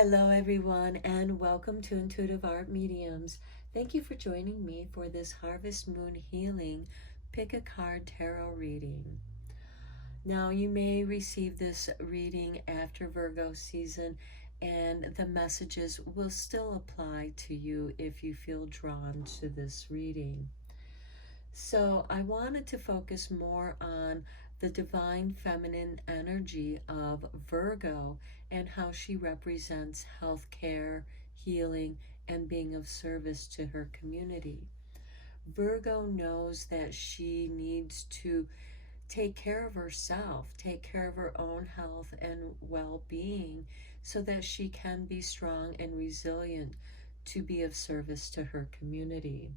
Hello, everyone, and welcome to Intuitive Art Mediums. Thank you for joining me for this Harvest Moon Healing Pick a Card Tarot reading. Now, you may receive this reading after Virgo season, and the messages will still apply to you if you feel drawn to this reading. So, I wanted to focus more on the divine feminine energy of Virgo and how she represents healthcare, healing, and being of service to her community. Virgo knows that she needs to take care of herself, take care of her own health and well-being so that she can be strong and resilient to be of service to her community.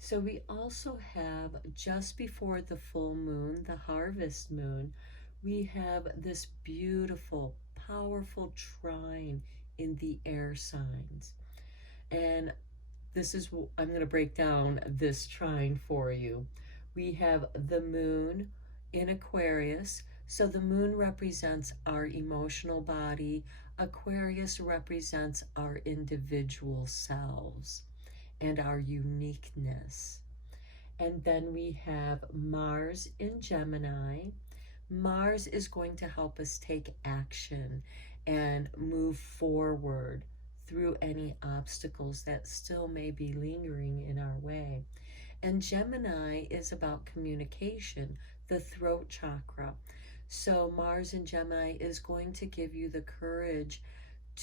So we also have, just before the full moon, the harvest moon, we have this beautiful, powerful trine in the air signs. And this is, I'm going to break down this trine for you. We have the moon in Aquarius. So the moon represents our emotional body. Aquarius represents our individual selves and our uniqueness. And then we have Mars in Gemini. Mars is going to help us take action and move forward through any obstacles that still may be lingering in our way. And Gemini is about communication, the throat chakra. So Mars in Gemini is going to give you the courage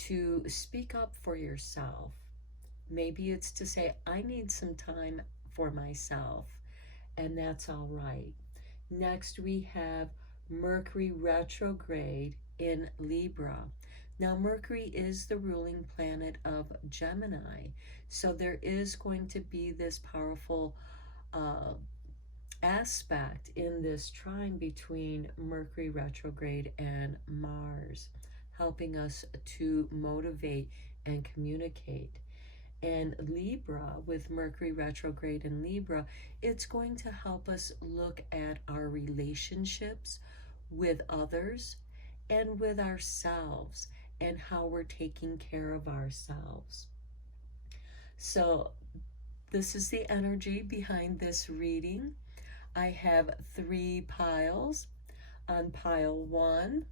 to speak up for yourself. Maybe it's to say, I need some time for myself, and that's all right. Next, we have Mercury retrograde in Libra. Now, Mercury is the ruling planet of Gemini, so there is going to be this powerful aspect in this trine between Mercury retrograde and Mars, helping us to motivate and communicate. And Libra, with Mercury retrograde in Libra, it's going to help us look at our relationships with others and with ourselves and how we're taking care of ourselves. So this is the energy behind this reading. I have 3 piles. On pile 1,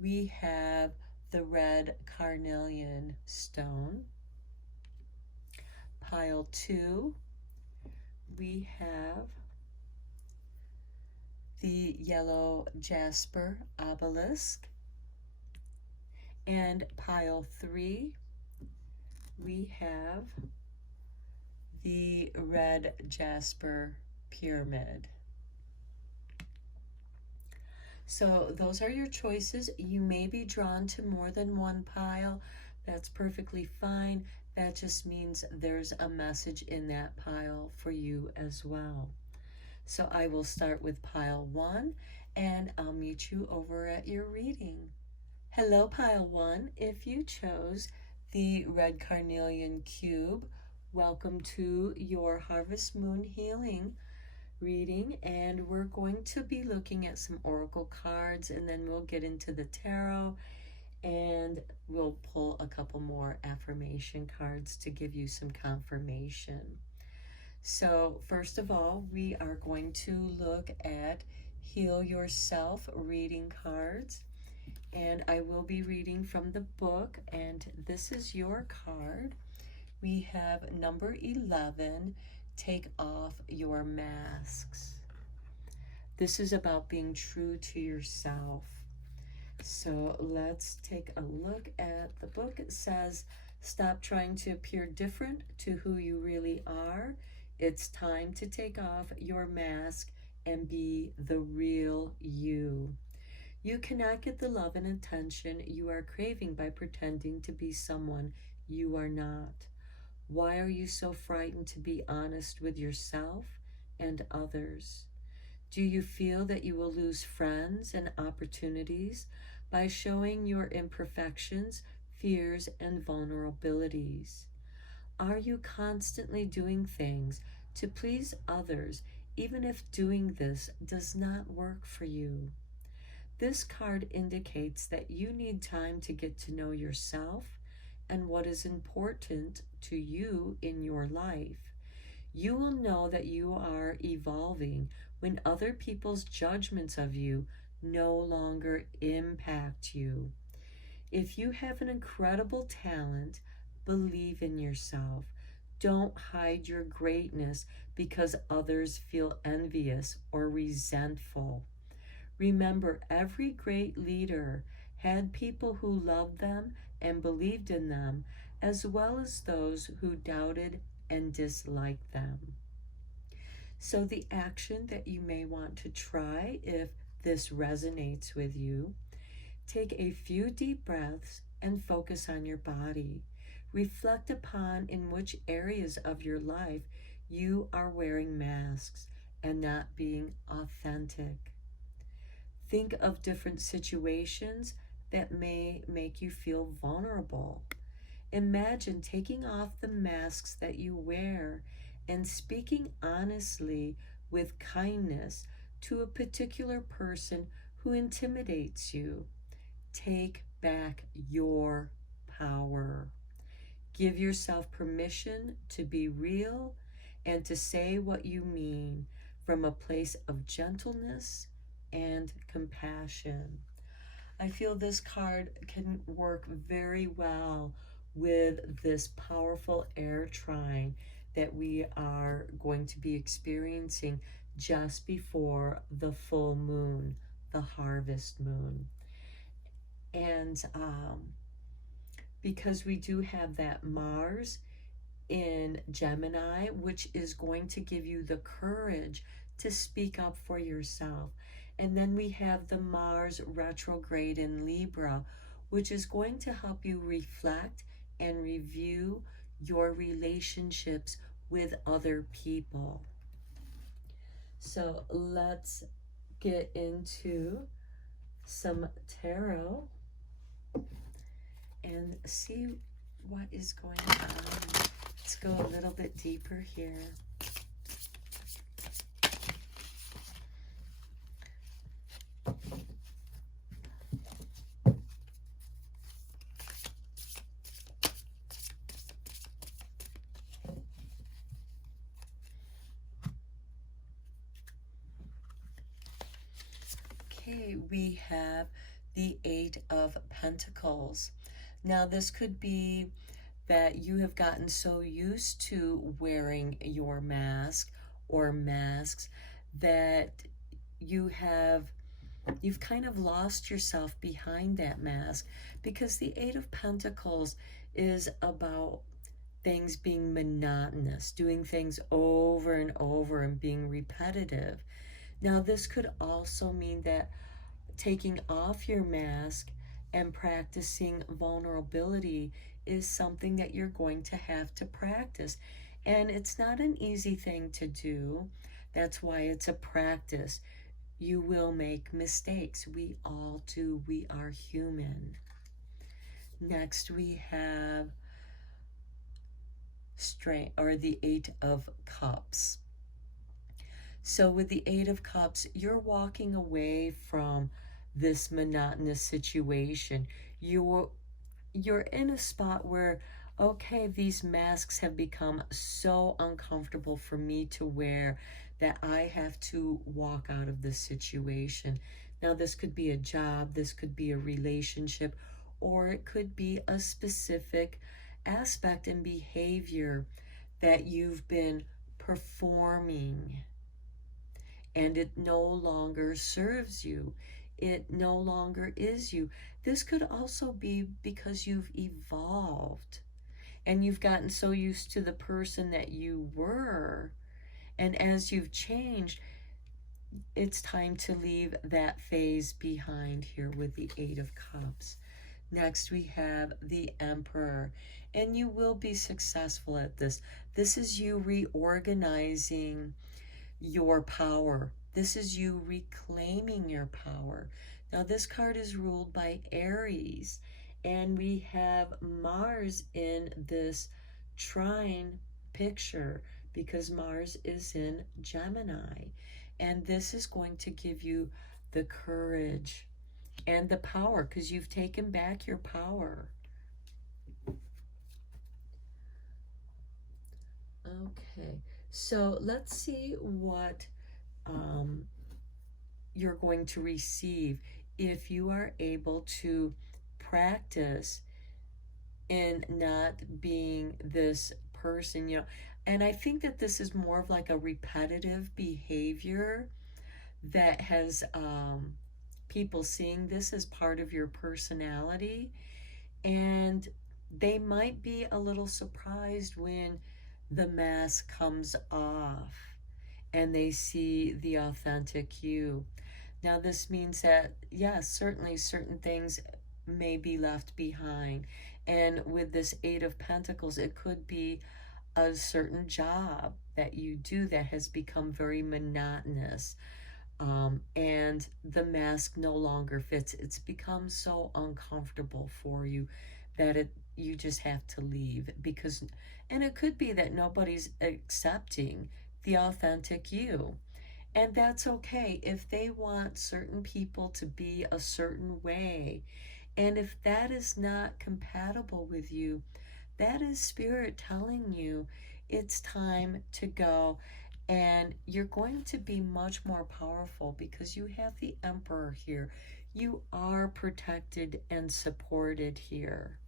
we have the red carnelian stone. Pile 2, we have the yellow jasper obelisk. And pile 3, we have the red jasper pyramid. So those are your choices. You may be drawn to more than one pile. That's perfectly fine. That just means there's a message in that pile for you as well. So I will start with pile 1, and I'll meet you over at your reading. Hello, pile 1. If you chose the red carnelian cube, welcome to your Harvest Moon Healing reading, and we're going to be looking at some oracle cards, and then we'll get into the tarot, and we'll pull a couple more affirmation cards to give you some confirmation. So first of all, we are going to look at Heal Yourself reading cards, and I will be reading from the book, and this is your card. We have number 11, Take Off Your Masks. This is about being true to yourself. So let's take a look at the book. It says, stop trying to appear different to who you really are. It's time to take off your mask and be the real you. You cannot get the love and attention you are craving by pretending to be someone you are not. Why are you so frightened to be honest with yourself and others? Do you feel that you will lose friends and opportunities by showing your imperfections, fears, and vulnerabilities? Are you constantly doing things to please others, even if doing this does not work for you? This card indicates that you need time to get to know yourself and what is important to you in your life. You will know that you are evolving when other people's judgments of you no longer impact you. If you have an incredible talent, believe in yourself. Don't hide your greatness because others feel envious or resentful. Remember, every great leader had people who loved them and believed in them, as well as those who doubted and disliked them. So, the action that you may want to try if this resonates with you: take a few deep breaths and focus on your body. Reflect upon in which areas of your life you are wearing masks and not being authentic. Think of different situations that may make you feel vulnerable. Imagine taking off the masks that you wear and speaking honestly with kindness to a particular person who intimidates you. Take back your power. Give yourself permission to be real and to say what you mean from a place of gentleness and compassion. I feel this card can work very well with this powerful air trine that we are going to be experiencing just before the full moon, the harvest moon. And because we do have that Mars in Gemini, which is going to give you the courage to speak up for yourself. And then we have the Mars retrograde in Libra, which is going to help you reflect and review your relationships with other people. So let's get into some tarot and see what is going on. Let's go a little bit deeper here. Okay, we have the Eight of Pentacles. Now, this could be that you have gotten so used to wearing your mask or masks that you've kind of lost yourself behind that mask, because the Eight of Pentacles is about things being monotonous, doing things over and over and being repetitive. Now, this could also mean that taking off your mask and practicing vulnerability is something that you're going to have to practice. And it's not an easy thing to do. That's why it's a practice. You will make mistakes. We all do. We are human. Next, we have strength, or the Eight of Cups. So with the Eight of Cups, you're walking away from this monotonous situation. You're in a spot where, okay, these masks have become so uncomfortable for me to wear that I have to walk out of this situation. Now, this could be a job, this could be a relationship, or it could be a specific aspect and behavior that you've been performing, and it no longer serves you. It no longer is you. This could also be because you've evolved and you've gotten so used to the person that you were. And as you've changed, it's time to leave that phase behind here with the Eight of Cups. Next, we have the Emperor, and you will be successful at this. This is you reorganizing your power. This is you reclaiming your power. Now, this card is ruled by Aries, and we have Mars in this trine picture because Mars is in Gemini. And this is going to give you the courage and the power, because you've taken back your power. Okay, so let's see what you're going to receive if you are able to practice in not being this person, And I think that this is more of like a repetitive behavior that has people seeing this as part of your personality, and they might be a little surprised when the mask comes off and they see the authentic you. Now, this means that, yes, certainly certain things may be left behind. And with this Eight of Pentacles, it could be a certain job that you do that has become very monotonous. And the mask no longer fits. It's become so uncomfortable for you that you just have to leave, because, and it could be that nobody's accepting the authentic you. And that's okay if they want certain people to be a certain way. And if that is not compatible with you, that is Spirit telling you it's time to go. And you're going to be much more powerful because you have the Emperor here. You are protected and supported here.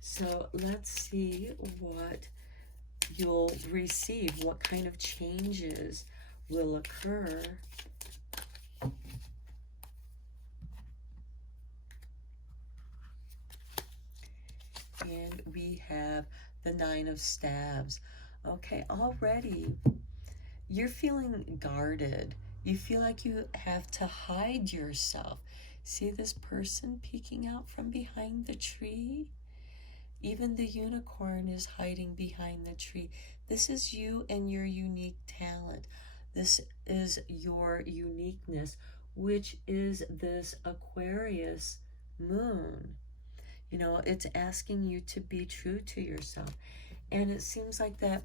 So let's see what you'll receive, what kind of changes will occur. And we have the Nine of Staves. Okay, already you're feeling guarded. You feel like you have to hide yourself. See this person peeking out from behind the tree? Even the unicorn is hiding behind the tree. This is you and your unique talent. This is your uniqueness, which is this Aquarius moon. It's asking you to be true to yourself. And it seems like that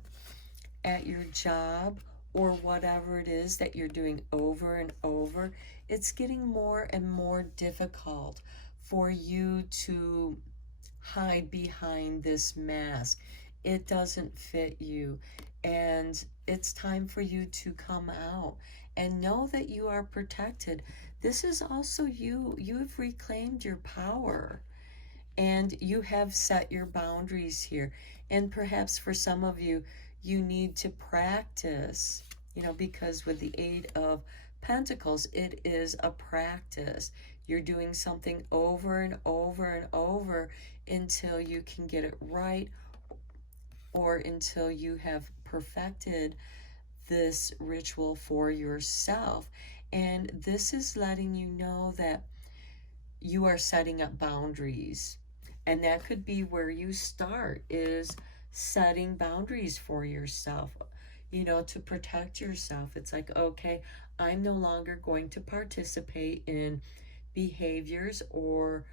at your job or whatever it is that you're doing over and over, it's getting more and more difficult for you to hide behind this mask. It doesn't fit you. And it's time for you to come out and know that you are protected. This is also you. You have reclaimed your power. And you have set your boundaries here. And perhaps for some of you, you need to practice, because with the Eight of Pentacles, it is a practice. You're doing something over and over and over until you can get it right, or until you have perfected this ritual for yourself. And this is letting you know that you are setting up boundaries. And that could be where you start, is setting boundaries for yourself, to protect yourself. It's like, okay, I'm no longer going to participate in behaviors or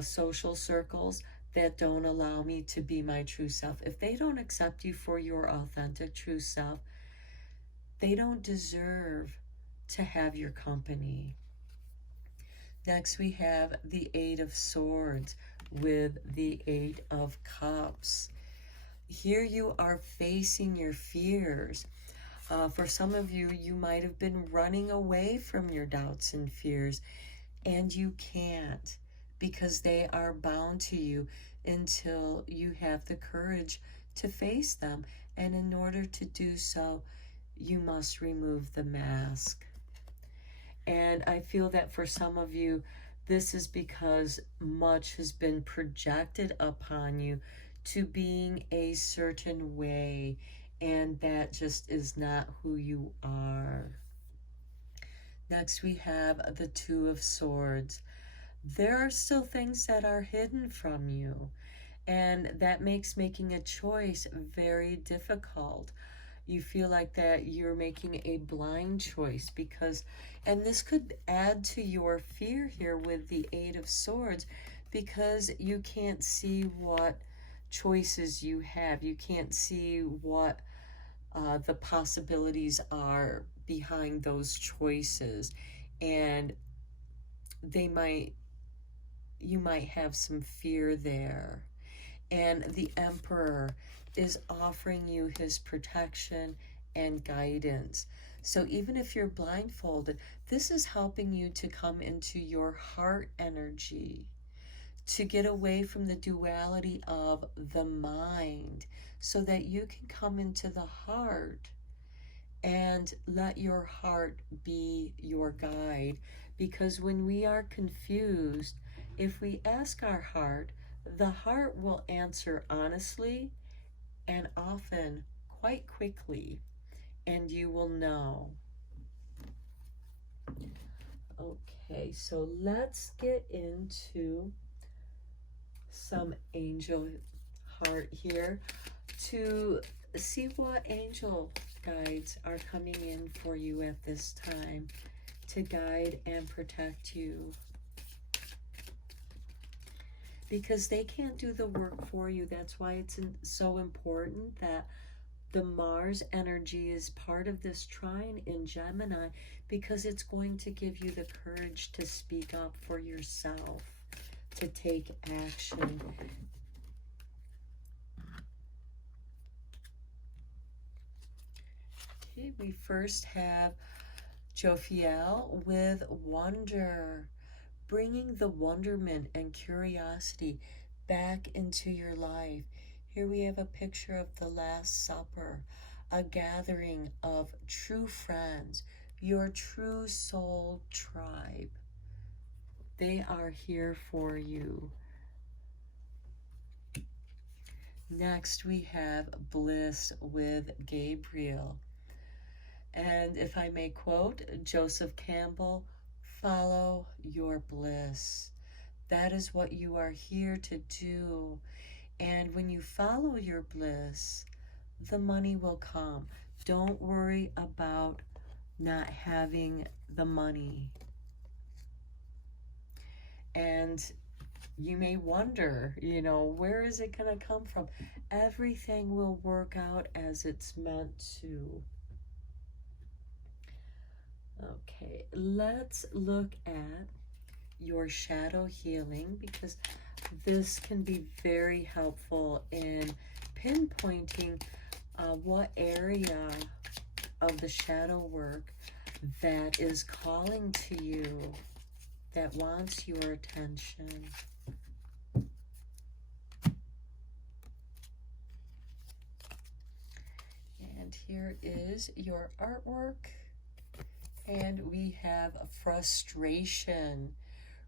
social circles that don't allow me to be my true self. If they don't accept you for your authentic true self, they don't deserve to have your company. Next, we have the Eight of Swords with the Eight of Cups. Here you are facing your fears. For some of you, you might have been running away from your doubts and fears, and you can't, because they are bound to you until you have the courage to face them. And in order to do so, you must remove the mask. And I feel that for some of you, this is because much has been projected upon you to being a certain way, and that just is not who you are. Next, we have the Two of Swords. There are still things that are hidden from you, and that makes making a choice very difficult. You feel like that you're making a blind choice because, and this could add to your fear here with the Eight of Swords, because you can't see what choices you have. You can't see what the possibilities are behind those choices. and you might have some fear there. And the Emperor is offering you his protection and guidance. So even if you're blindfolded, this is helping you to come into your heart energy, to get away from the duality of the mind, so that you can come into the heart and let your heart be your guide. Because when we are confused, if we ask our heart, the heart will answer honestly and often quite quickly, and you will know. Okay, so let's get into some angel heart here to see what angel guides are coming in for you at this time to guide and protect you. Because they can't do the work for you. That's why it's so important that the Mars energy is part of this trine in Gemini, because it's going to give you the courage to speak up for yourself, to take action. Okay, we first have Jophiel with wonder, bringing the wonderment and curiosity back into your life. Here we have a picture of the Last Supper, a gathering of true friends, your true soul tribe. They are here for you. Next, we have bliss with Gabriel. And if I may quote Joseph Campbell, follow your bliss. That is what you are here to do. And when you follow your bliss, the money will come. Don't worry about not having the money. And you may wonder, where is it going to come from? Everything will work out as it's meant to. Okay, let's look at your shadow healing, because this can be very helpful in pinpointing what area of the shadow work that is calling to you, that wants your attention. And here is your artwork. And we have frustration.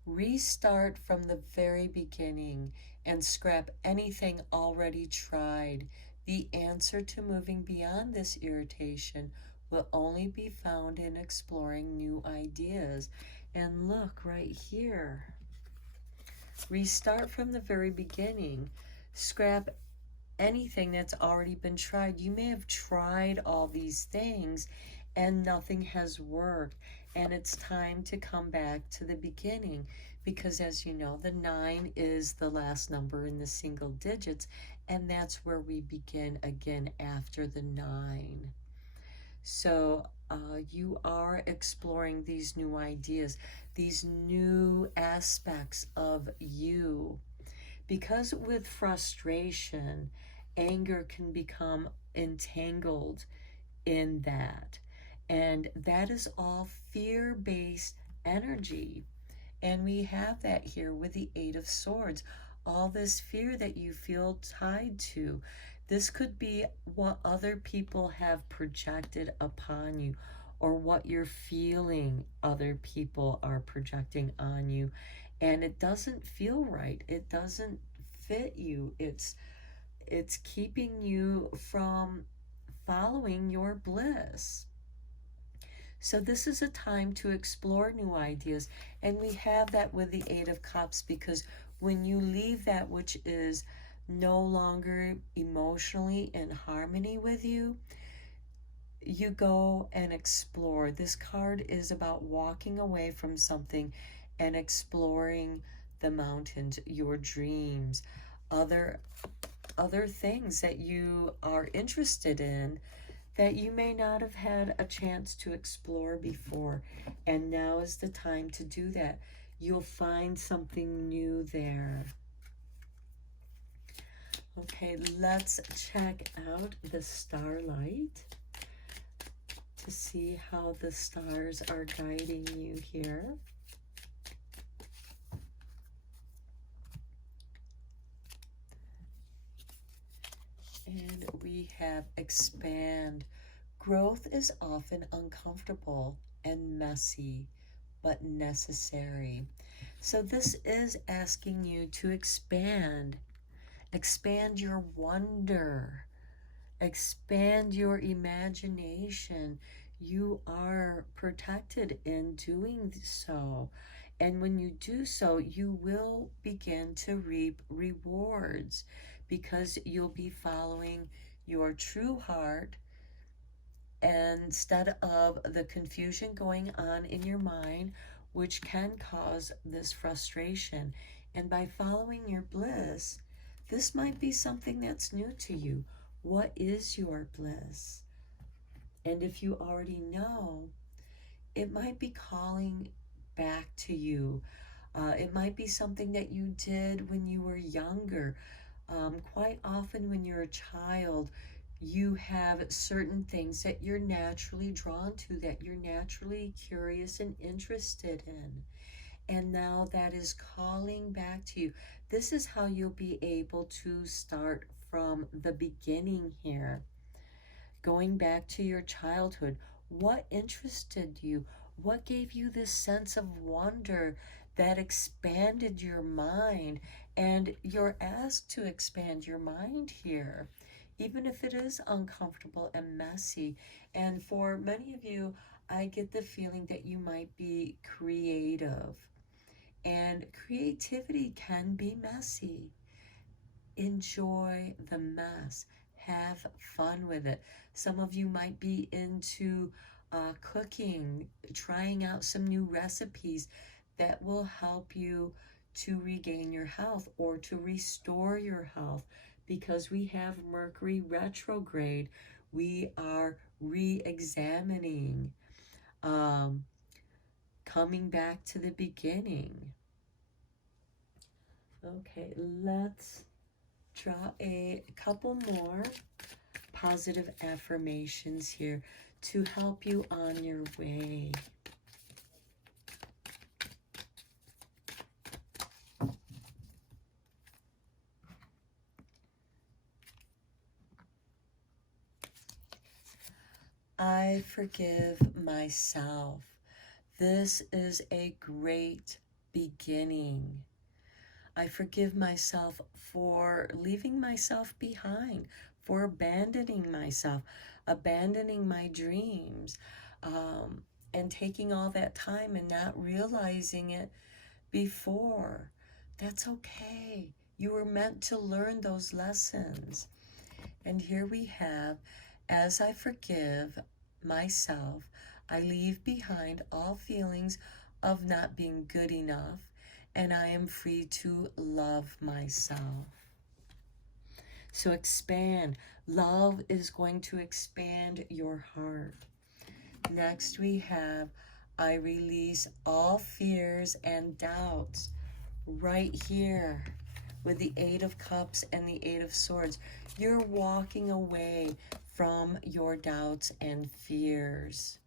Restart from the very beginning and scrap anything already tried. The answer to moving beyond this irritation will only be found in exploring new ideas. And look right here. Restart from the very beginning. Scrap anything that's already been tried. You may have tried all these things and nothing has worked, and it's time to come back to the beginning, because as you know, the 9 is the last number in the single digits, and that's where we begin again after the 9. So you are exploring these new ideas, these new aspects of you, because with frustration, anger can become entangled in that. And that is all fear-based energy. And we have that here with the 8 of Swords. All this fear that you feel tied to. This could be what other people have projected upon you, or what you're feeling other people are projecting on you. And it doesn't feel right. It doesn't fit you. It's keeping you from following your bliss. So this is a time to explore new ideas, and we have that with the 8 of Cups, because when you leave that which is no longer emotionally in harmony with you, you go and explore. This card is about walking away from something and exploring the mountains, your dreams, other things that you are interested in, that you may not have had a chance to explore before. And now is the time to do that. You'll find something new there. Okay, let's check out the Starlight to see how the stars are guiding you here. And we have expand. Growth is often uncomfortable and messy, but necessary. So this is asking you to expand. Expand your wonder. Expand your imagination. You are protected in doing so. And when you do so, you will begin to reap rewards because you'll be following your true heart instead of the confusion going on in your mind, which can cause this frustration. And by following your bliss, this might be something that's new to you. What is your bliss? And if you already know, it might be calling back to you. It might be something that you did when you were younger. Quite often when you're a child, you have certain things that you're naturally drawn to, that you're naturally curious and interested in. And now that is calling back to you. This is how you'll be able to start from the beginning here. Going back to your childhood, what interested you? What gave you this sense of wonder that expanded your mind? And you're asked to expand your mind here, even if it is uncomfortable and messy. And for many of you, I get the feeling that you might be creative. And creativity can be messy. Enjoy the mess. Have fun with it. Some of you might be into cooking, trying out some new recipes that will help you to regain your health or to restore your health, because we have Mercury retrograde. We are re-examining, coming back to the beginning. Okay, let's draw a couple more positive affirmations here to help you on your way. I forgive myself. This is a great beginning. I forgive myself for leaving myself behind, for abandoning myself, abandoning my dreams, and taking all that time and not realizing it before. That's okay. You were meant to learn those lessons. And here we have, as I forgive myself, I leave behind all feelings of not being good enough, and I am free to love myself. So expand. Love is going to expand your heart. Next we have, I release all fears and doubts. Right here with the Eight of Cups and the Eight of Swords. You're walking away from your doubts and fears.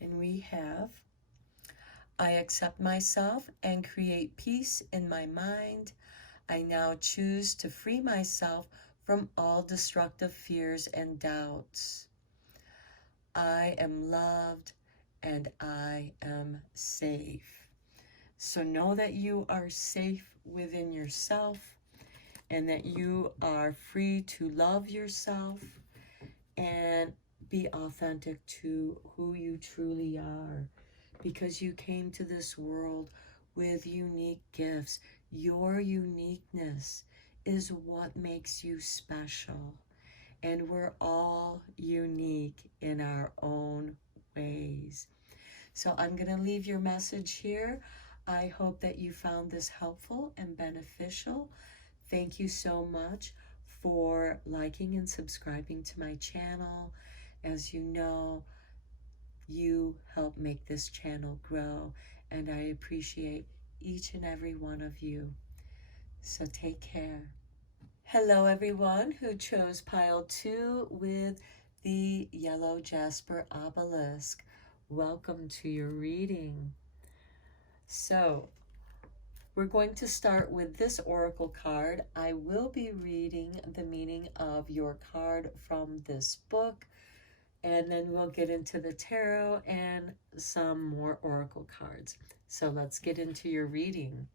And we have, I accept myself and create peace in my mind. I now choose to free myself from all destructive fears and doubts. I am loved and I am safe. So know that you are safe within yourself and that you are free to love yourself and be authentic to who you truly are, because you came to this world with unique gifts. Your uniqueness is what makes you special, and we're all unique in our own ways. So I'm going to leave your message here. I hope that you found this helpful and beneficial. Thank you so much for liking and subscribing to my channel. As you know, you help make this channel grow, and I appreciate each and every one of you. So take care. Hello everyone who chose pile 2 with the Yellow Jasper obelisk. Welcome to your reading. So we're going to start with this oracle card. I will be reading the meaning of your card from this book, and then we'll get into the tarot and some more oracle cards. So let's get into your reading.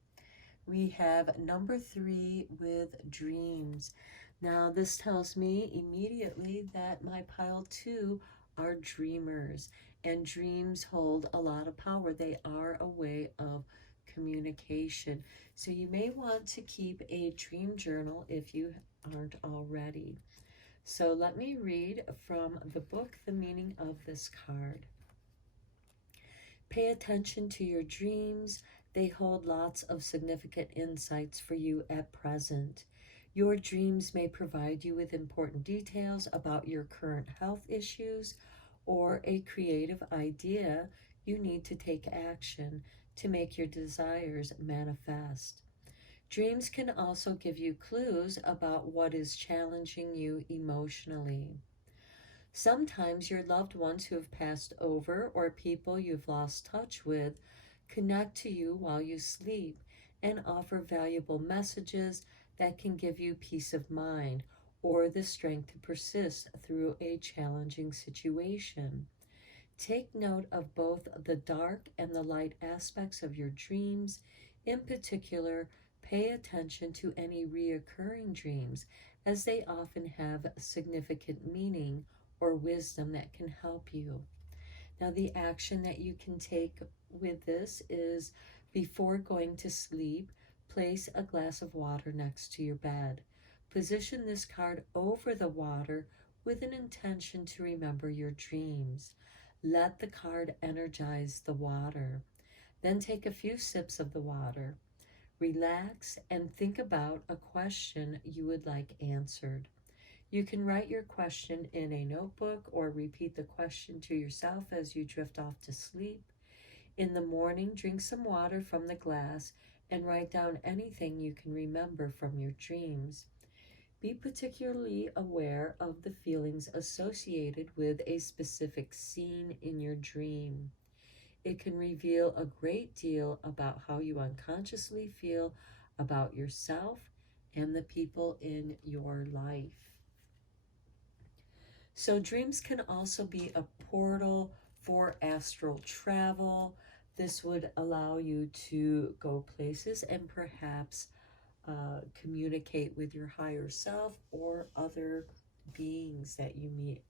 We have number 3 with dreams. Now this tells me immediately that my pile 2 are dreamers, and dreams hold a lot of power. They are a way of communication. So you may want to keep a dream journal if you aren't already. So let me read from the book the meaning of this card. Pay attention to your dreams. They hold lots of significant insights for you at present. Your dreams may provide you with important details about your current health issues or a creative idea you need to take action to make your desires manifest. Dreams can also give you clues about what is challenging you emotionally. Sometimes your loved ones who have passed over or people you've lost touch with connect to you while you sleep and offer valuable messages that can give you peace of mind or the strength to persist through a challenging situation. Take note of both the dark and the light aspects of your dreams. In particular, pay attention to any reoccurring dreams, as they often have significant meaning or wisdom that can help you. Now, the action that you can take with this is, before going to sleep, place a glass of water next to your bed. Position this card over the water with an intention to remember your dreams. Let the card energize the water. Then take a few sips of the water. Relax and think about a question you would like answered. You can write your question in a notebook or repeat the question to yourself as you drift off to sleep. In the morning, drink some water from the glass and write down anything you can remember from your dreams. Be particularly aware of the feelings associated with a specific scene in your dream. It can reveal a great deal about how you unconsciously feel about yourself and the people in your life. So dreams can also be a portal for astral travel. This would allow you to go places and perhaps communicate with your higher self or other beings that you meet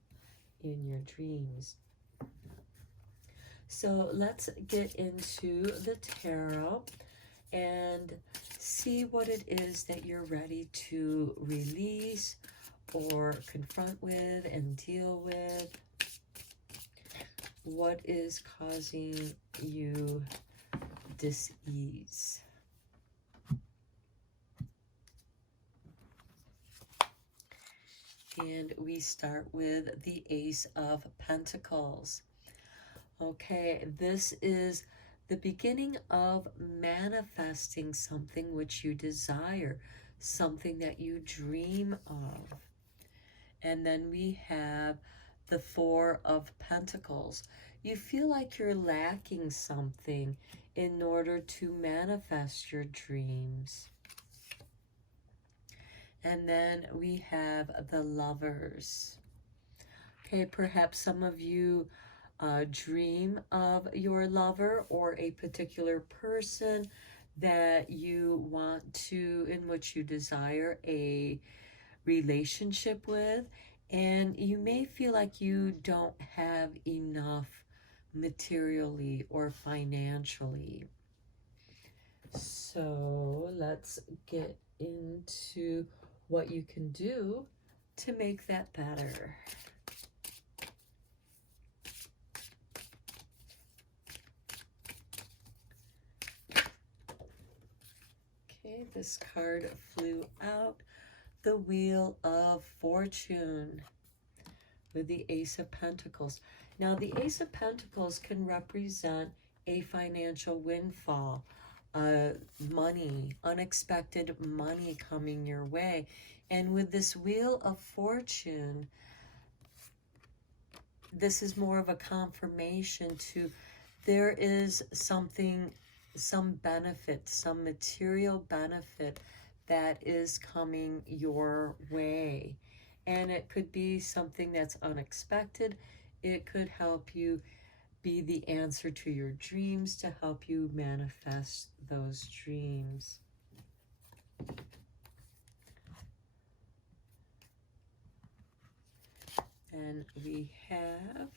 in your dreams. So let's get into the tarot and see what it is that you're ready to release or confront with and deal with. What is causing you dis-ease? And we start with the Ace of Pentacles. Okay, this is the beginning of manifesting something which you desire, something that you dream of. And then we have the Four of Pentacles. You feel like you're lacking something in order to manifest your dreams. And then we have the Lovers. Okay, perhaps some of you dream of your lover or a particular person that you want to, in which you desire a relationship with, and you may feel like you don't have enough materially or financially. So let's get into what you can do to make that better. Okay, this card flew out. the Wheel of Fortune with the Ace of Pentacles. Now, the Ace of Pentacles can represent a financial windfall, money, unexpected money coming your way. And with this Wheel of Fortune, this is more of a confirmation to there is something, some benefit, some material benefit that is coming your way. And it could be something that's unexpected. It could help you be the answer to your dreams, to help you manifest those dreams. And we have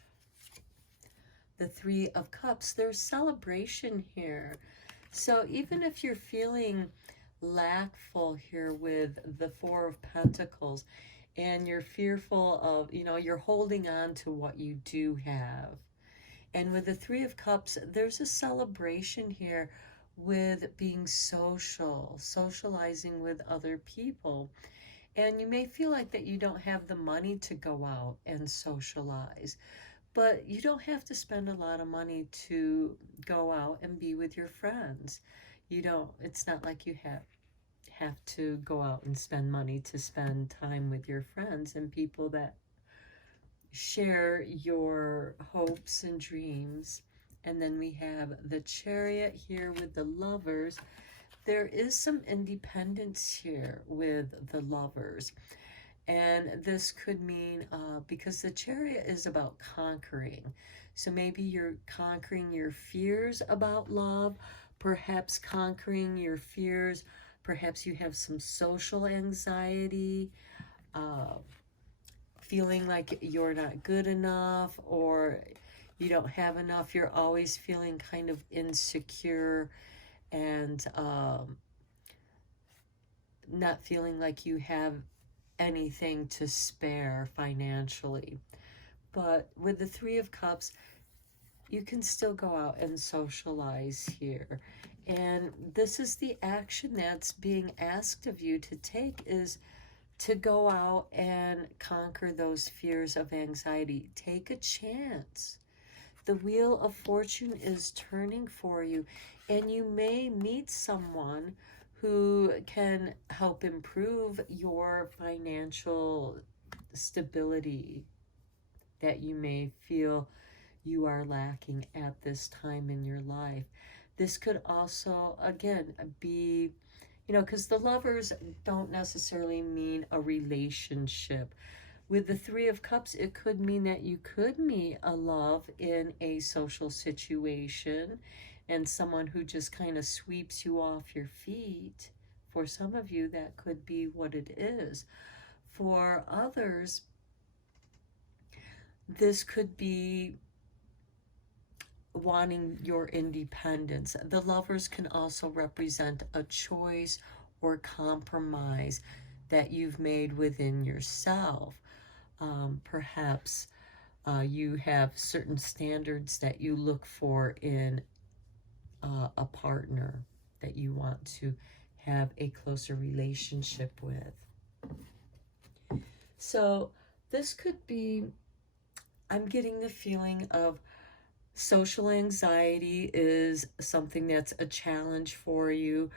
the Three of Cups. There's celebration here. So even if you're feeling lackful here with the Four of Pentacles and you're fearful of, you're holding on to what you do have. And with the Three of Cups, there's a celebration here with being socializing with other people. And you may feel like that you don't have the money to go out and socialize. But you don't have to spend a lot of money to go out and be with your friends. It's not like you have to go out and spend money to spend time with your friends and people that share your hopes and dreams. And then we have the Chariot here with the Lovers. There is some independence here with the Lovers. And this could mean, because the Chariot is about conquering. So maybe you're conquering your fears about love, perhaps conquering your fears. Perhaps you have some social anxiety, feeling like you're not good enough or you don't have enough. You're always feeling kind of insecure and not feeling like you have anything to spare financially. But with the Three of Cups, you can still go out and socialize here. And this is the action that's being asked of you to take, is to go out and conquer those fears of anxiety. Take a chance. The Wheel of Fortune is turning for you, and you may meet someone who can help improve your financial stability that you may feel you are lacking at this time in your life. This could also, again, be, because the Lovers don't necessarily mean a relationship. With the Three of Cups, it could mean that you could meet a love in a social situation and someone who just kind of sweeps you off your feet. For some of you, that could be what it is. For others, this could be wanting your independence. The Lovers can also represent a choice or compromise that you've made within yourself. Perhaps you have certain standards that you look for in a partner that you want to have a closer relationship with. So this could be, I'm getting the feeling of social anxiety is something that's a challenge for you,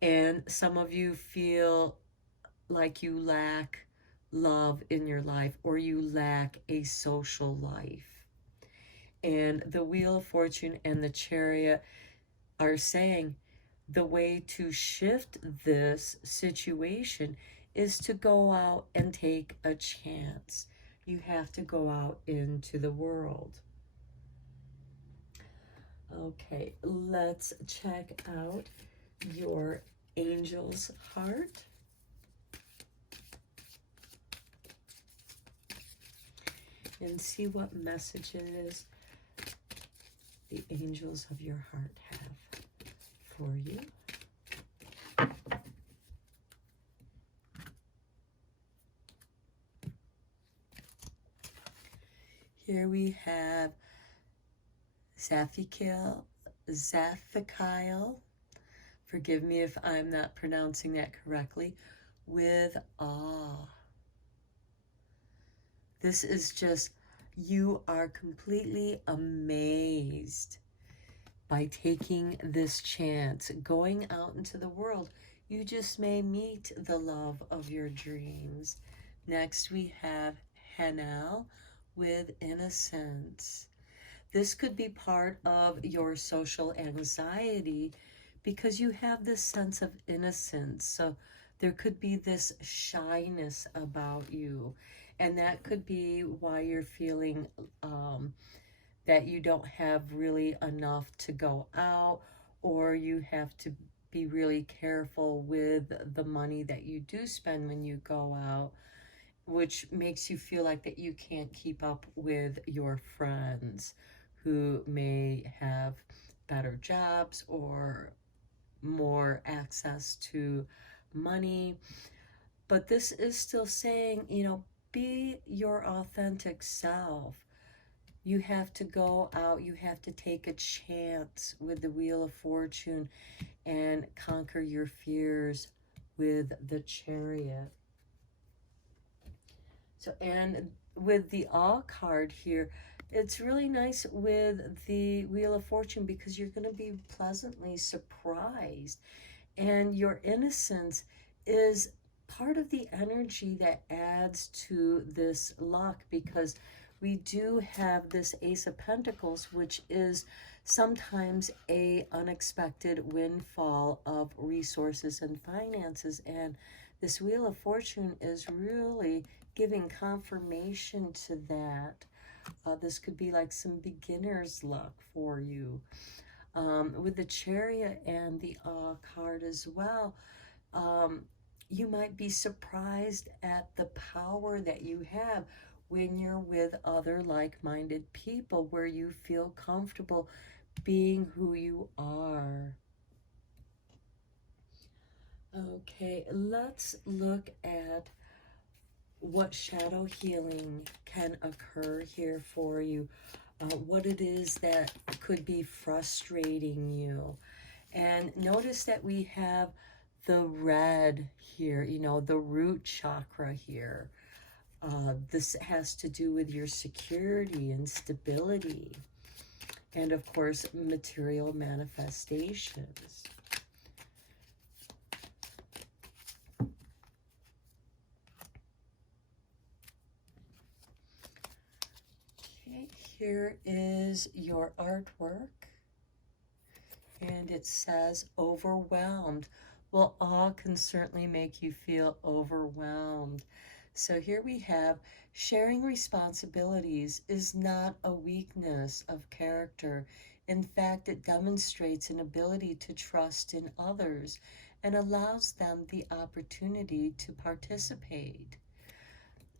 and some of you feel like you lack love in your life or you lack a social life. And the Wheel of Fortune and the Chariot are saying the way to shift this situation is to go out and take a chance. You have to go out into the world. Okay, let's check out your angel's heart. And see what messages the angels of your heart have for you. Here we have Jophiel. Forgive me if I'm not pronouncing that correctly. with awe. This is just, you are completely amazed by taking this chance, going out into the world. You just may meet the love of your dreams. Next, we have Hanel with innocence. This could be part of your social anxiety because you have this sense of innocence. So there could be this shyness about you. And that could be why you're feeling that you don't have really enough to go out, or you have to be really careful with the money that you do spend when you go out, which makes you feel like that you can't keep up with your friends who may have better jobs or more access to money. But this is still saying, you know, be your authentic self. You have to go out, you have to take a chance with the Wheel of Fortune and conquer your fears with the Chariot. So, and with the Awe card here, it's really nice with the Wheel of Fortune because you're going to be pleasantly surprised. And your innocence is part of the energy that adds to this luck, because we do have this Ace of Pentacles, which is sometimes a unexpected windfall of resources and finances. And this Wheel of Fortune is really giving confirmation to that. This could be like some beginner's luck for you. With the Chariot and the Awe card as well, you might be surprised at the power that you have when you're with other like-minded people, where you feel comfortable being who you are. Okay, let's look at what shadow healing can occur here for you. What it is that could be frustrating you. And notice that we have the red here, you know, the root chakra here. This has to do with your security and stability. And of course, material manifestations. Okay, here is your artwork. And it says overwhelmed. Well, awe can certainly make you feel overwhelmed. So here we have, sharing responsibilities is not a weakness of character. In fact, it demonstrates an ability to trust in others and allows them the opportunity to participate.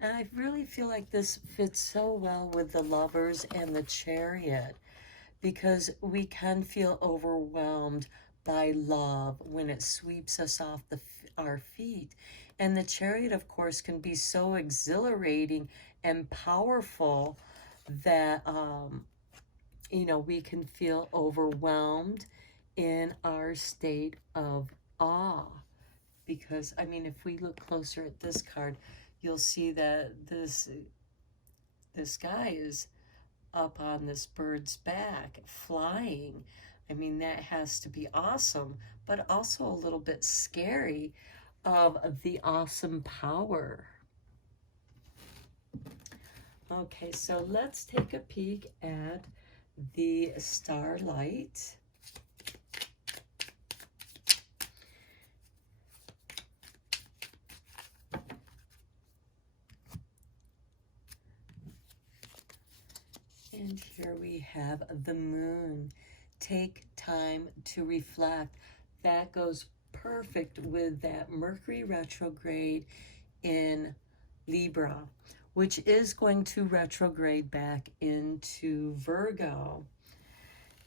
And I really feel like this fits so well with the Lovers and the Chariot, because we can feel overwhelmed by love when it sweeps us off our feet. And the Chariot, of course, can be so exhilarating and powerful that, you know, we can feel overwhelmed in our state of awe. Because, I mean, if we look closer at this card, you'll see that this guy is up on this bird's back, flying. I mean, that has to be awesome, but also a little bit scary of the awesome power. Okay, so let's take a peek at the Starlight. And here we have the Moon. Take time to reflect. That goes perfect with that Mercury retrograde in Libra, which is going to retrograde back into Virgo.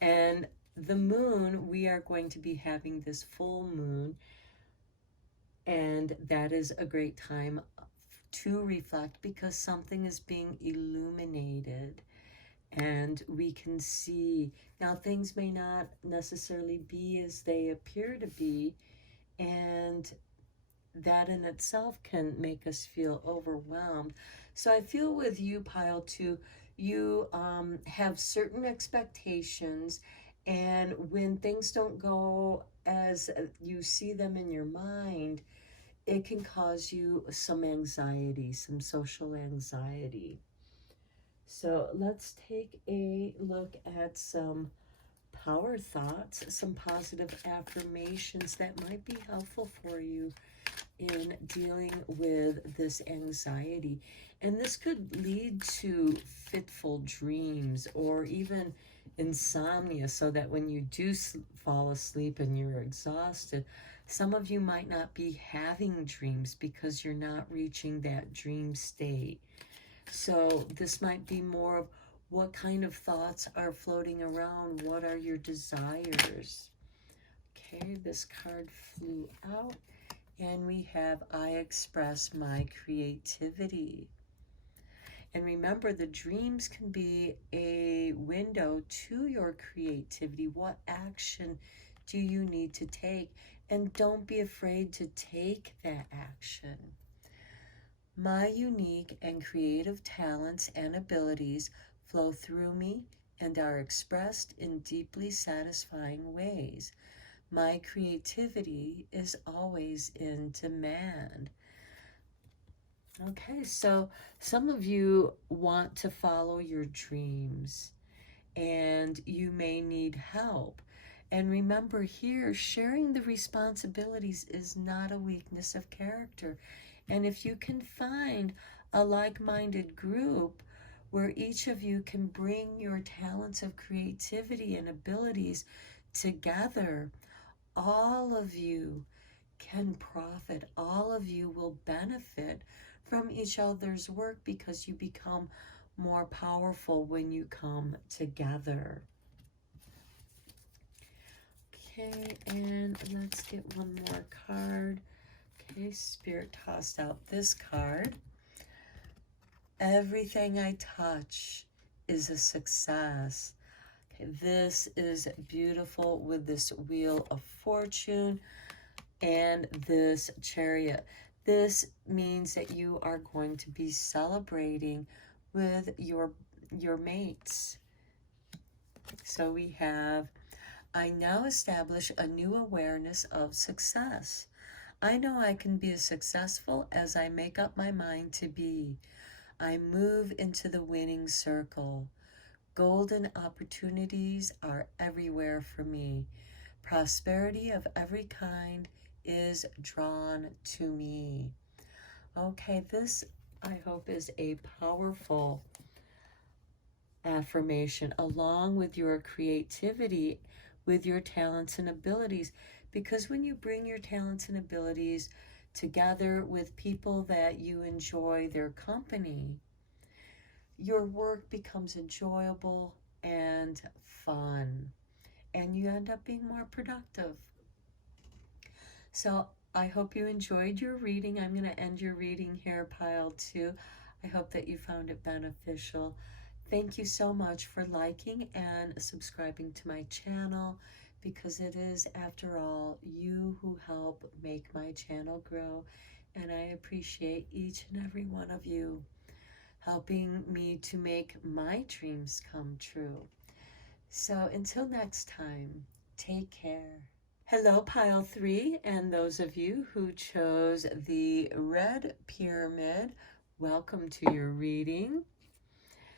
And the Moon, we are going to be having this full moon, and that is a great time to reflect because something is being illuminated. And we can see, now things may not necessarily be as they appear to be, and that in itself can make us feel overwhelmed. So I feel with you, Pile 2, you have certain expectations, and when things don't go as you see them in your mind, it can cause you some anxiety, some social anxiety. So let's take a look at some power thoughts, some positive affirmations that might be helpful for you in dealing with this anxiety. And this could lead to fitful dreams or even insomnia, so that when you do fall asleep and you're exhausted, some of you might not be having dreams because you're not reaching that dream state. So this might be more of what kind of thoughts are floating around. What are your desires? Okay, this card flew out. And we have, I express my creativity. And remember, the dreams can be a window to your creativity. What action do you need to take? And don't be afraid to take that action. My unique and creative talents and abilities flow through me and are expressed in deeply satisfying ways. My creativity is always in demand. Okay, so some of you want to follow your dreams and you may need help. And remember here, sharing the responsibilities is not a weakness of character. And if you can find a like-minded group where each of you can bring your talents of creativity and abilities together, all of you can profit. All of you will benefit from each other's work because you become more powerful when you come together. Okay, and let's get one more card. Okay, Spirit tossed out this card. Everything I touch is a success. Okay, this is beautiful with this Wheel of Fortune and this Chariot. This means that you are going to be celebrating with your mates. So we have, I now establish a new awareness of success. I know I can be as successful as I make up my mind to be. I move into the winning circle. Golden opportunities are everywhere for me. Prosperity of every kind is drawn to me. Okay, this I hope is a powerful affirmation along with your creativity, with your talents and abilities, because when you bring your talents and abilities together with people that you enjoy their company, your work becomes enjoyable and fun, and you end up being more productive. So I hope you enjoyed your reading. I'm going to end your reading here, Pile 2. I hope that you found it beneficial. Thank you so much for liking and subscribing to my channel, because it is, after all, you who help make my channel grow. And I appreciate each and every one of you helping me to make my dreams come true. So until next time, take care. Hello, Pile 3, and those of you who chose the red pyramid, welcome to your reading.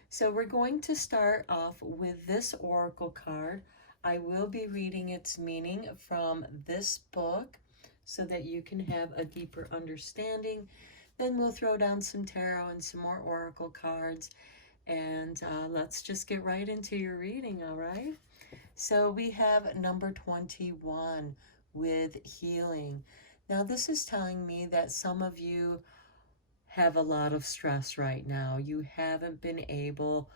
So we're going to start off with this oracle card. I will be reading its meaning from this book so that you can have a deeper understanding. Then we'll throw down some tarot and some more oracle cards, and let's just get right into your reading, all right? So we have number 21 with healing. Now this is telling me that some of you have a lot of stress right now. You haven't been able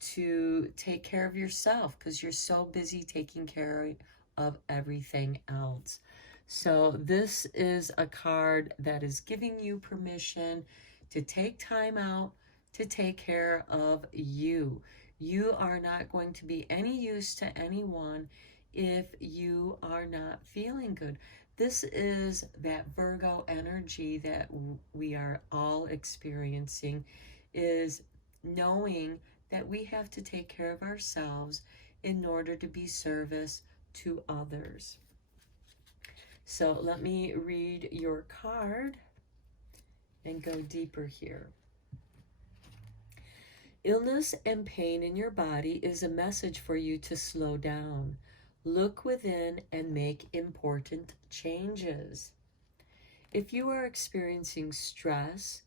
to take care of yourself because you're so busy taking care of everything else. So this is a card that is giving you permission to take time out to take care of you. You are not going to be any use to anyone if you are not feeling good. This is that Virgo energy that we are all experiencing, is knowing that we have to take care of ourselves in order to be service to others. So let me read your card and go deeper here. Illness and pain in your body is a message for you to slow down. Look within and make important changes. If you are experiencing stress,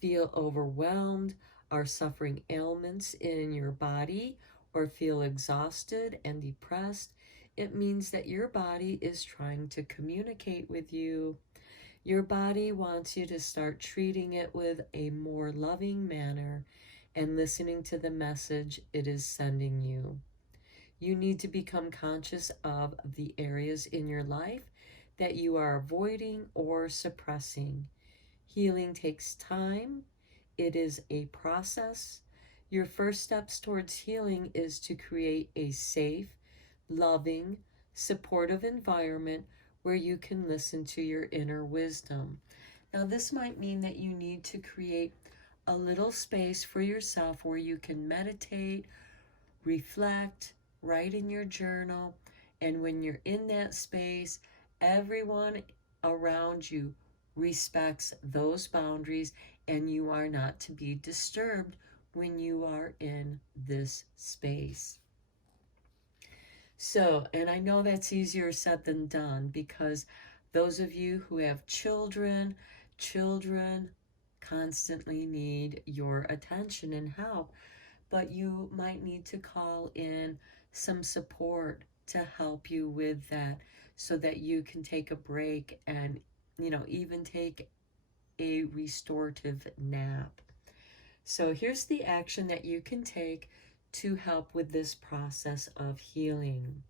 feel overwhelmed, are suffering ailments in your body, or feel exhausted and depressed, it means that your body is trying to communicate with you. Your body wants you to start treating it with a more loving manner and listening to the message it is sending you. You need to become conscious of the areas in your life that you are avoiding or suppressing. Healing takes time. It is a process. Your first steps towards healing is to create a safe, loving, supportive environment where you can listen to your inner wisdom. Now, this might mean that you need to create a little space for yourself where you can meditate, reflect, write in your journal, and when you're in that space, everyone around you respects those boundaries, and you are not to be disturbed when you are in this space. So, and I know that's easier said than done, because those of you who have children constantly need your attention and help, but you might need to call in some support to help you with that, so that you can take a break and, even take a restorative nap. So here's the action that you can take to help with this process of healing.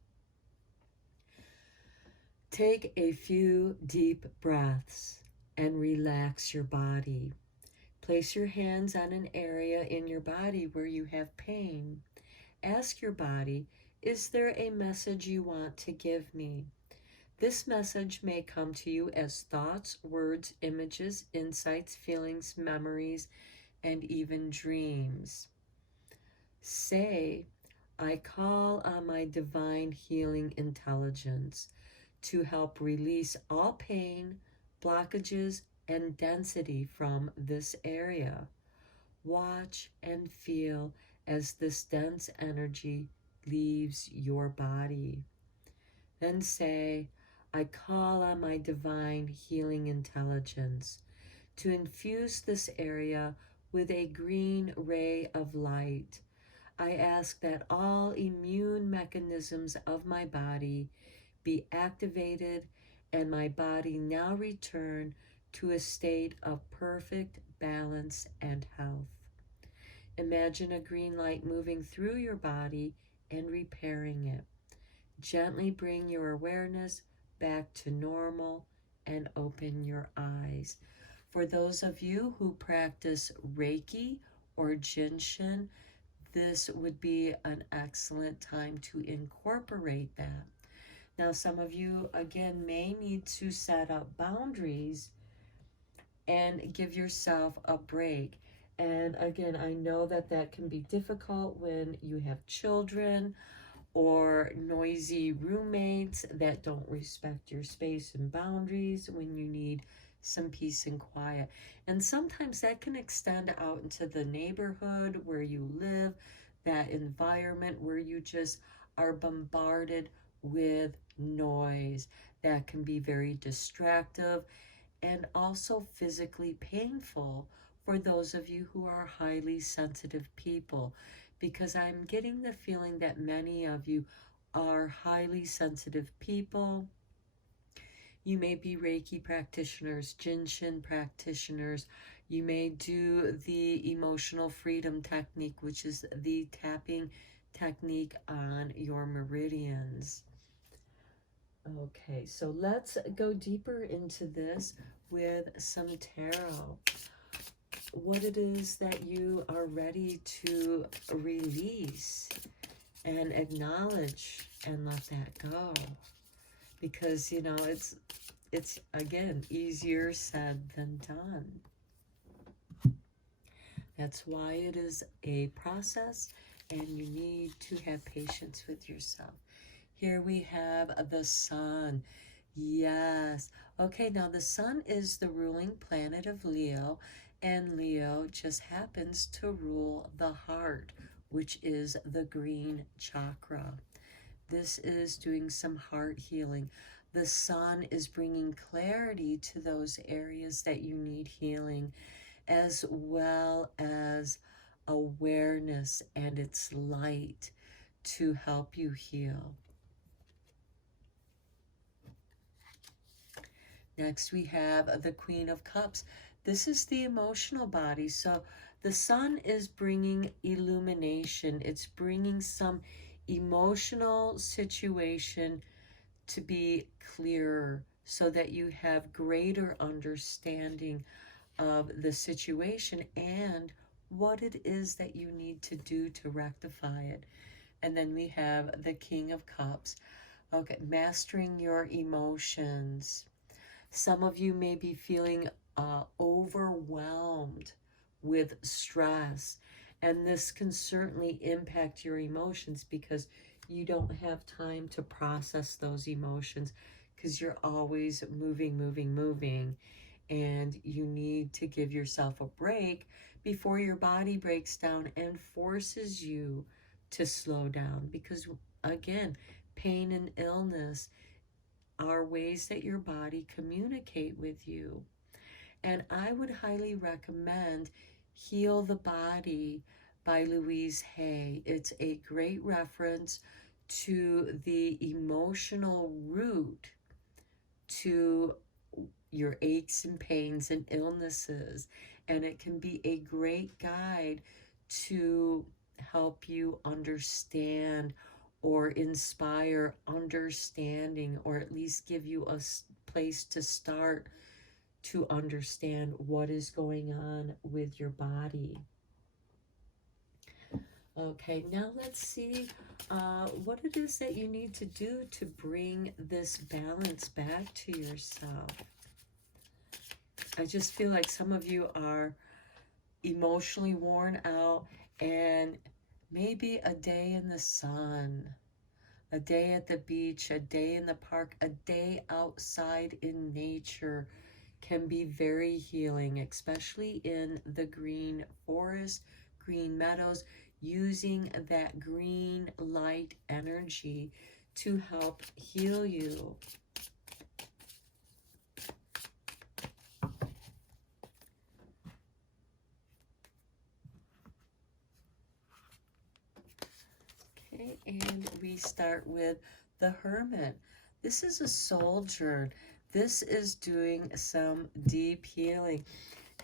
Take a few deep breaths and relax your body. Place your hands on an area in your body where you have pain. Ask your body, is there a message you want to give me? This message may come to you as thoughts, words, images, insights, feelings, memories, and even dreams. Say, I call on my divine healing intelligence to help release all pain, blockages, and density from this area. Watch and feel as this dense energy leaves your body. Then say, I call on my divine healing intelligence to infuse this area with a green ray of light. I ask that all immune mechanisms of my body be activated and my body now return to a state of perfect balance and health. Imagine a green light moving through your body and repairing it. Gently bring your awareness back to normal and open your eyes. For those of you who practice Reiki or Jinshin, this would be an excellent time to incorporate that. Now, some of you, again, may need to set up boundaries and give yourself a break. And again, I know that that can be difficult when you have children or noisy roommates that don't respect your space and boundaries, when you need some peace and quiet. And sometimes that can extend out into the neighborhood where you live, that environment where you just are bombarded with noise. That can be very distractive and also physically painful for those of you who are highly sensitive people, because I'm getting the feeling that many of you are highly sensitive people. You may be Reiki practitioners, Jinshin practitioners. You may do the emotional freedom technique, which is the tapping technique on your meridians. Okay, so let's go deeper into this with some tarot. What it is that you are ready to release and acknowledge and let that go. Because, you know, it's again, easier said than done. That's why it is a process, and you need to have patience with yourself. Here we have the sun. Yes. Okay, now the sun is the ruling planet of Leo, and Leo just happens to rule the heart, which is the green chakra. This is doing some heart healing. The sun is bringing clarity to those areas that you need healing, as well as awareness and its light to help you heal. Next, we have the Queen of Cups. This is the emotional body. So the sun is bringing illumination. It's bringing some emotional situation to be clearer so that you have greater understanding of the situation and what it is that you need to do to rectify it. And then we have the King of Cups. Okay, mastering your emotions. Some of you may be feeling overwhelmed with stress, and this can certainly impact your emotions because you don't have time to process those emotions because you're always moving, and you need to give yourself a break before your body breaks down and forces you to slow down. Because again, pain and illness are ways that your body communicate with you. And I would highly recommend Heal the Body by Louise Hay. It's a great reference to the emotional root to your aches and pains and illnesses. And it can be a great guide to help you understand or inspire understanding, or at least give you a place to start to understand what is going on with your body. Okay, now let's see what it is that you need to do to bring this balance back to yourself. I just feel like some of you are emotionally worn out, and maybe a day in the sun, a day at the beach, a day in the park, a day outside in nature can be very healing, especially in the green forest, green meadows, using that green light energy to help heal you. Okay, and we start with the Hermit. This is a soldier. This is doing some deep healing.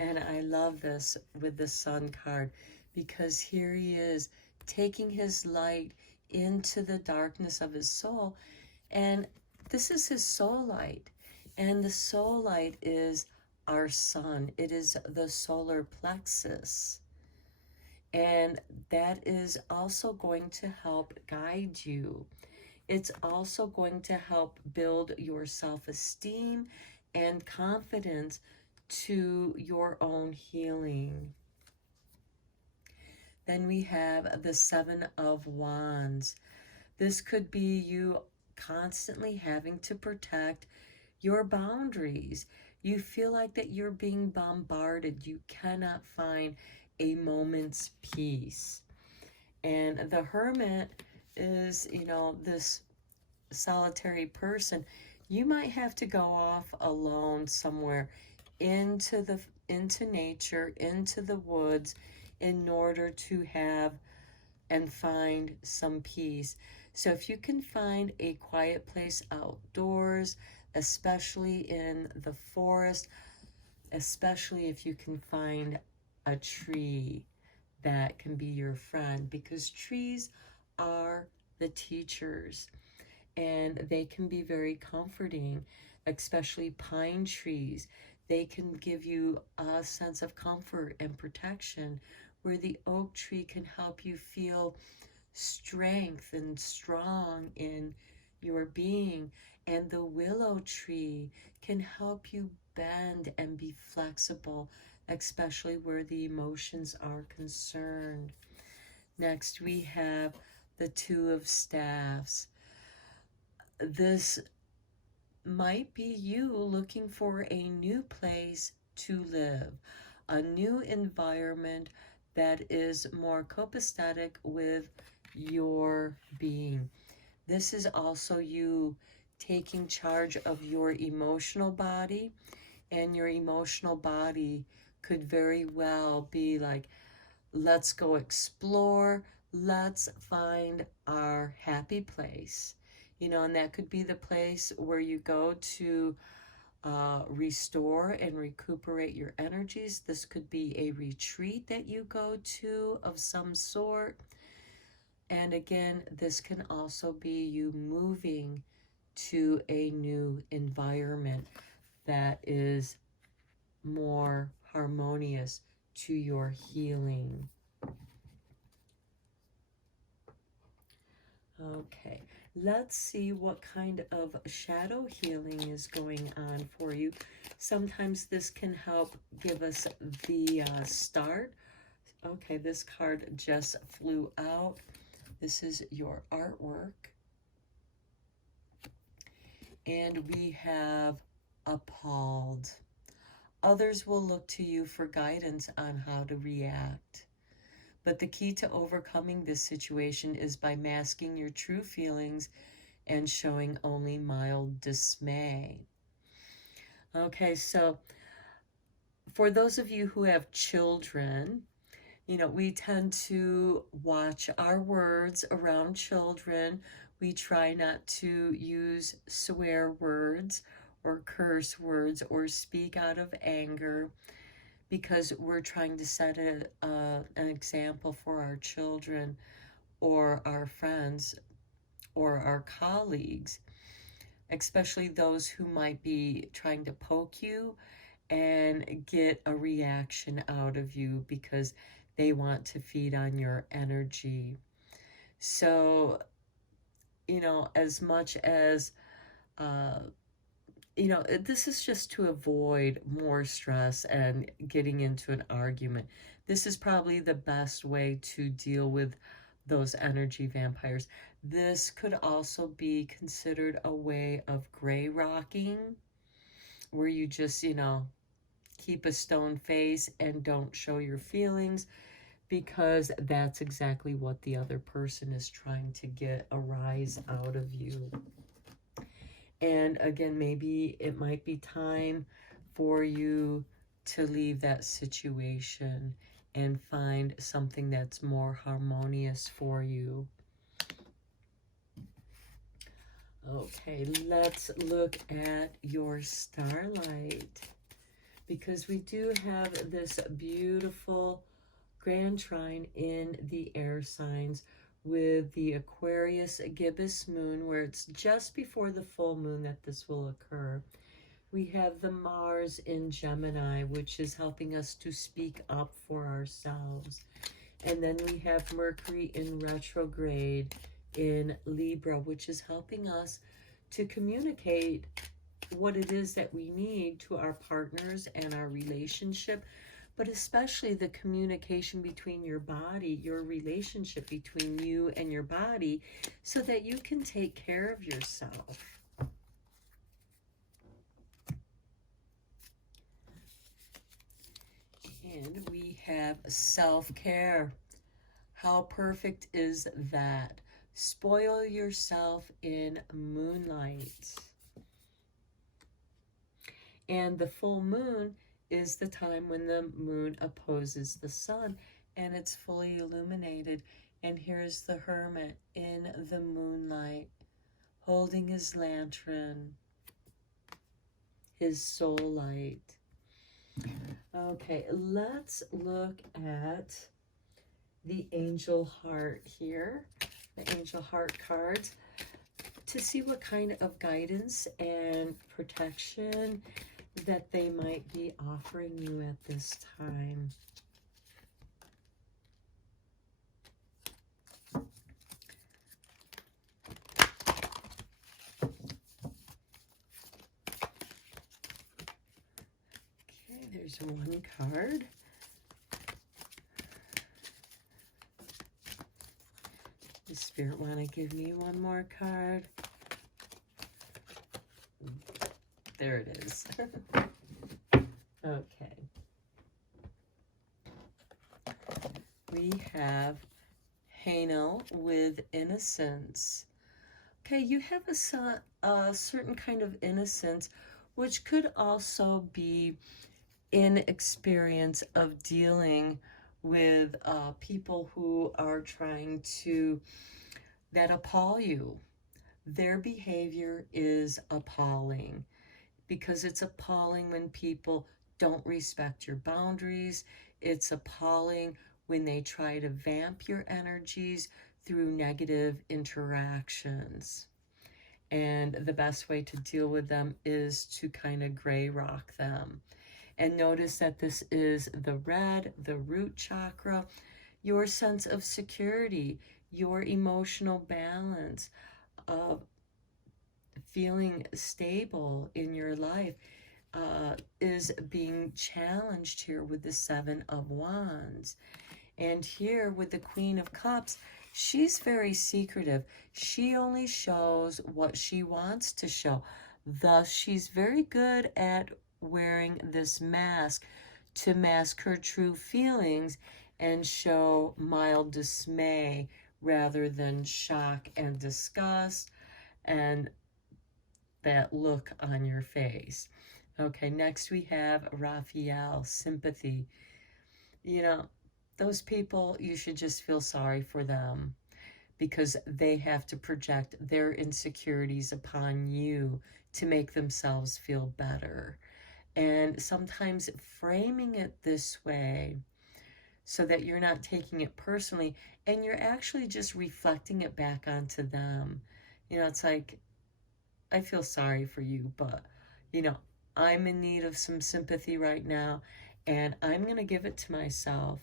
And I love this with the Sun card, because here he is taking his light into the darkness of his soul. And this is his soul light. And the soul light is our sun. It is the solar plexus. And that is also going to help guide you. It's also going to help build your self-esteem and confidence to your own healing. Then we have the Seven of Wands. This could be you constantly having to protect your boundaries. You feel like that you're being bombarded. You cannot find a moment's peace. And the Hermit is, you know, this solitary person. You might have to go off alone somewhere into nature, into the woods, in order to have and find some peace. So if you can find a quiet place outdoors, especially in the forest, especially if you can find a tree that can be your friend, because trees are the teachers and they can be very comforting, especially pine trees. They can give you a sense of comfort and protection, where the oak tree can help you feel strength and strong in your being. And the willow tree can help you bend and be flexible, especially where the emotions are concerned. Next, we have the Two of Staffs. This might be you looking for a new place to live, a new environment that is more copacetic with your being. This is also you taking charge of your emotional body, and your emotional body could very well be like, let's go explore, let's find our happy place. You know, and that could be the place where you go to restore and recuperate your energies. This could be a retreat that you go to of some sort. And again, this can also be you moving to a new environment that is more harmonious to your healing. Okay, let's see what kind of shadow healing is going on for you. Sometimes this can help give us the start. Okay, this card just flew out. This is your artwork. And we have appalled. Others will look to you for guidance on how to react. But the key to overcoming this situation is by masking your true feelings and showing only mild dismay. Okay, so for those of you who have children, you know, we tend to watch our words around children. We try not to use swear words or curse words or speak out of anger, because we're trying to set an example for our children or our friends or our colleagues, especially those who might be trying to poke you and get a reaction out of you because they want to feed on your energy. So, you know, as much as, you know, this is just to avoid more stress and getting into an argument. This is probably the best way to deal with those energy vampires. This could also be considered a way of gray rocking, where you just, you know, keep a stone face and don't show your feelings, because that's exactly what the other person is trying to get a rise out of you. And again, maybe it might be time for you to leave that situation and find something that's more harmonious for you. Okay, let's look at your Starlight, because we do have this beautiful grand trine in the air signs with the Aquarius gibbous moon, where it's just before the full moon that this will occur. We have the Mars in Gemini, which is helping us to speak up for ourselves. And then we have Mercury in retrograde in Libra, which is helping us to communicate what it is that we need to our partners and our relationship, but especially the communication between your body, your relationship between you and your body, so that you can take care of yourself. And we have self-care. How perfect is that? Spoil yourself in moonlight. And the full moon is the time when the moon opposes the sun and it's fully illuminated. And here's the hermit in the moonlight, holding his lantern, his soul light. Okay, let's look at the angel heart here, the angel heart cards, to see what kind of guidance and protection that they might be offering you at this time. there's one card. Does Spirit want to give me one more card? There it is. Okay. We have Hano with innocence. Okay, you have a certain kind of innocence, which could also be inexperience of dealing with people who are trying to, that appall you. Their behavior is appalling, because it's appalling when people don't respect your boundaries. It's appalling when they try to vamp your energies through negative interactions. And the best way to deal with them is to kind of gray rock them. And notice that this is the red, the root chakra, your sense of security, your emotional balance, of feeling stable in your life is being challenged here with the Seven of Wands. And here with the Queen of Cups, she's very secretive. She only shows what she wants to show. Thus, she's very good at wearing this mask to mask her true feelings and show mild dismay rather than shock and disgust and that look on your face. Okay, next we have Jophiel, sympathy. You know, those people, you should just feel sorry for them, because they have to project their insecurities upon you to make themselves feel better. And sometimes framing it this way so that you're not taking it personally and you're actually just reflecting it back onto them. You know, it's like, I feel sorry for you, but, you know, I'm in need of some sympathy right now, and I'm going to give it to myself,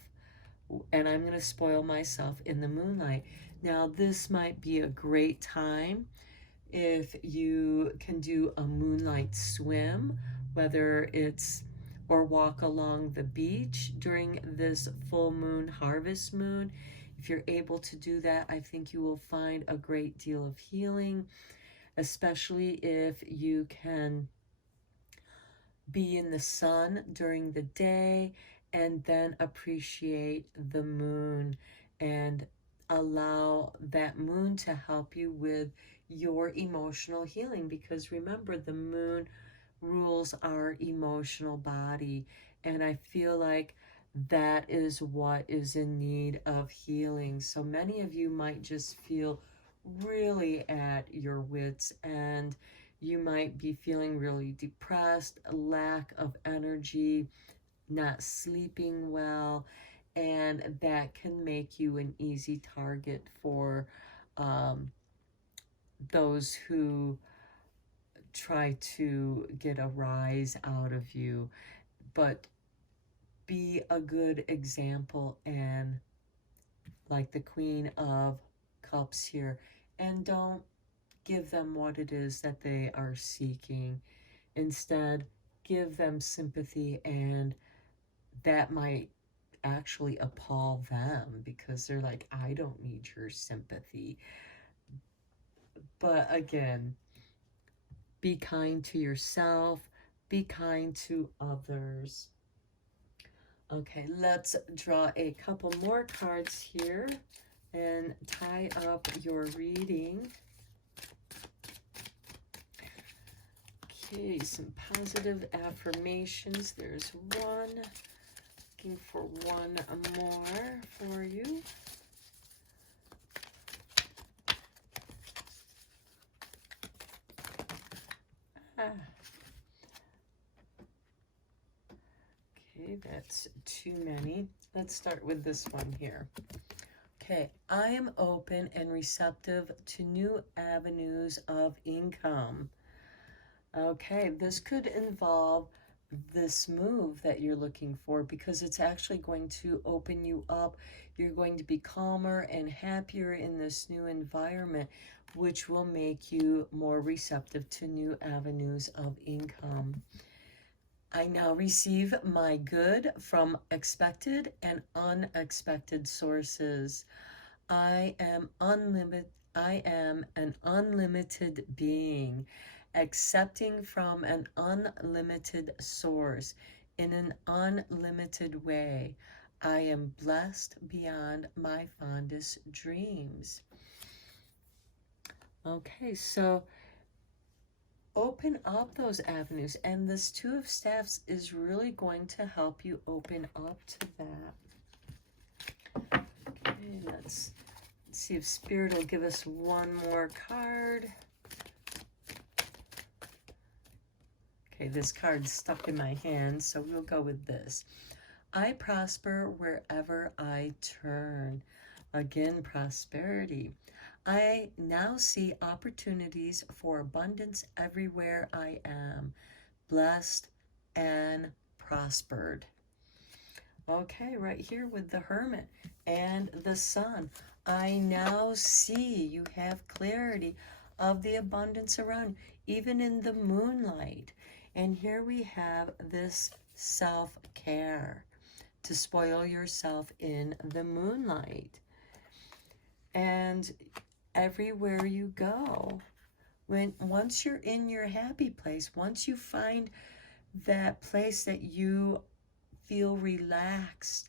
and I'm going to spoil myself in the moonlight. Now, this might be a great time if you can do a moonlight swim, whether it's, or walk along the beach during this full moon, harvest moon. If you're able to do that, I think you will find a great deal of healing, especially if you can be in the sun during the day and then appreciate the moon and allow that moon to help you with your emotional healing. Because remember, the moon rules our emotional body, and I feel like that is what is in need of healing. So many of you might just feel really at your wits' end. You might be feeling really depressed, lack of energy, not sleeping well, and that can make you an easy target for those who try to get a rise out of you. But be a good example, and like the Queen of Cups here, and don't give them what it is that they are seeking. Instead, give them sympathy, and that might actually appall them, because they're like, I don't need your sympathy. But again, be kind to yourself, be kind to others. Okay, let's draw a couple more cards here and tie up your reading. Okay, some positive affirmations. There's one. Looking for one more for you. Okay, that's too many. Let's start with this one here. Okay, I am open and receptive to new avenues of income. Okay, this could involve this move that you're looking for, because it's actually going to open you up. You're going to be calmer and happier in this new environment, which will make you more receptive to new avenues of income. I now receive my good from expected and unexpected sources. I am unlimited. I am an unlimited being, accepting from an unlimited source in an unlimited way. I am blessed beyond my fondest dreams. Okay, so open up those avenues, and this Two of Staffs is really going to help you open up to that. Okay, let's see if Spirit will give us one more card. Okay, this card's stuck in my hand, so we'll go with this. I prosper wherever I turn. Again, prosperity. I now see opportunities for abundance everywhere I am, blessed and prospered. Okay, right here with the Hermit and the Sun. I now see you have clarity of the abundance around, even in the moonlight. And here we have this self-care, to spoil yourself in the moonlight. And everywhere you go, once you're in your happy place, once you find that place that you feel relaxed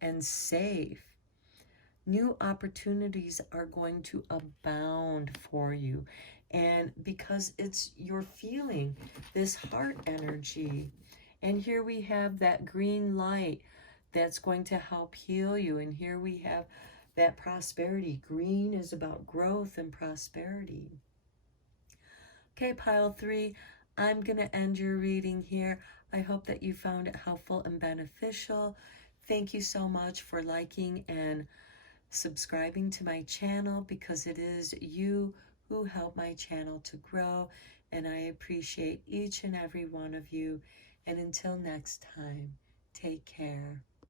and safe, new opportunities are going to abound for you. And because you're feeling this heart energy. And here we have that green light that's going to help heal you. And here we have that prosperity. Green is about growth and prosperity. Okay, pile 3, I'm going to end your reading here. I hope that you found it helpful and beneficial. Thank you so much for liking and subscribing to my channel, because it is you who help my channel to grow, and I appreciate each and every one of you. And until next time, take care.